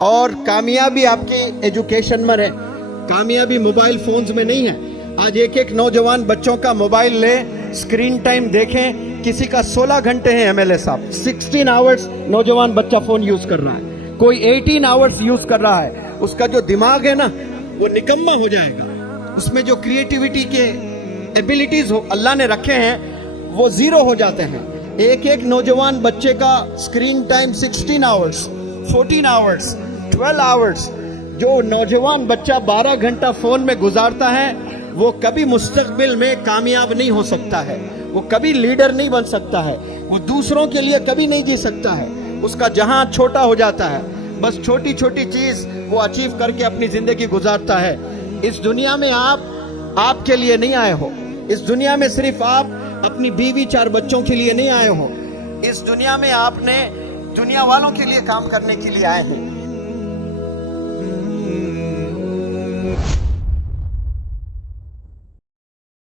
اور کامیابی آپ کی ایجوکیشن میں ہے، کامیابی موبائل فونز میں نہیں ہے۔ آج ایک ایک نوجوان بچوں کا موبائل لے، سکرین ٹائم دیکھیں، کسی کا 16 گھنٹے ہیں ایم ایل اے صاحب، 16 آورز نوجوان بچہ فون یوز کر رہا ہے، کوئی 18 آورز یوز کر رہا ہے۔ اس کا جو دماغ ہے نا وہ نکمہ ہو جائے گا، اس میں جو کریٹیوٹی کے ایبیلٹیز اللہ نے رکھے ہیں وہ زیرو ہو جاتے ہیں۔ ایک ایک نوجوان بچے کا screen time 16 hours, 14 hours, 12 hours. جو نوجوان بچہ 12 گھنٹہ فون میں گزارتا ہے وہ کبھی مستقبل میں کامیاب نہیں ہو سکتا ہے، وہ کبھی لیڈر نہیں بن سکتا ہے، وہ دوسروں کے لیے کبھی نہیں جی سکتا ہے۔ اس کا جہاں چھوٹا ہو جاتا ہے، بس چھوٹی چھوٹی چیز وہ اچیو کر کے اپنی زندگی گزارتا ہے۔ اس دنیا میں آپ کے لیے نہیں آئے ہو، اس دنیا میں صرف آپ اپنی بیوی 4 بچوں کے لیے نہیں آئے ہو، اس دنیا میں آپ نے دنیا والوں کے لیے کام کرنے کے لیے آئے ہیں۔